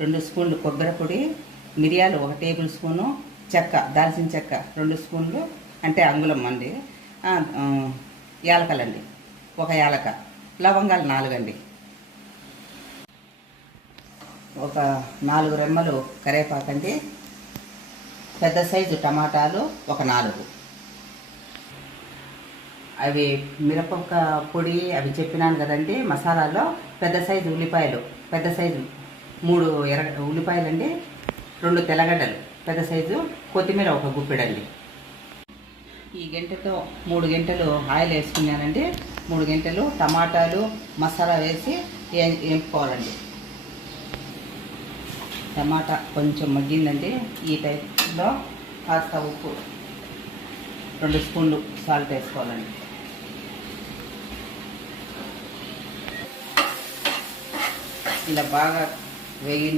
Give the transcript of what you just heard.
2 స్పూన్లు కొబ్బరి పొడి, మిరియాలు 1 టేబుల్ స్పూను, చెక్క దాల్చిన చెక్క 2 స్పూన్లు అంటే అంగుళం అండి, యాలకలండి 1 యాలక, లవంగాలు 4 అండి, ఒక 4 రెమ్మలు కరివేపాకండి, పెద్ద సైజు టమాటాలు ఒక 4, అవి మిరపక పొడి అవి చెప్పినాను కదండి. మసాలాలో పెద్ద సైజు ఉల్లిపాయలు, పెద్ద సైజు 3 ఉల్లిపాయలండి, 2 తెల్లగడ్డలు పెద్ద సైజు, కొత్తిమీర 1 గుప్పెడండి. ఈ గంటతో 3 గంటలు ఆయిల్ వేసుకున్నానండి. 3 గంటలు టమాటాలు మసాలా వేసి వేపుకోవాలండి. టమాటా కొంచెం మగ్గిందండి. ఈ టైప్లో కాస్త ఉప్పు 2 స్పూన్లు సాల్ట్ వేసుకోవాలండి. ఇలా బాగా వేగి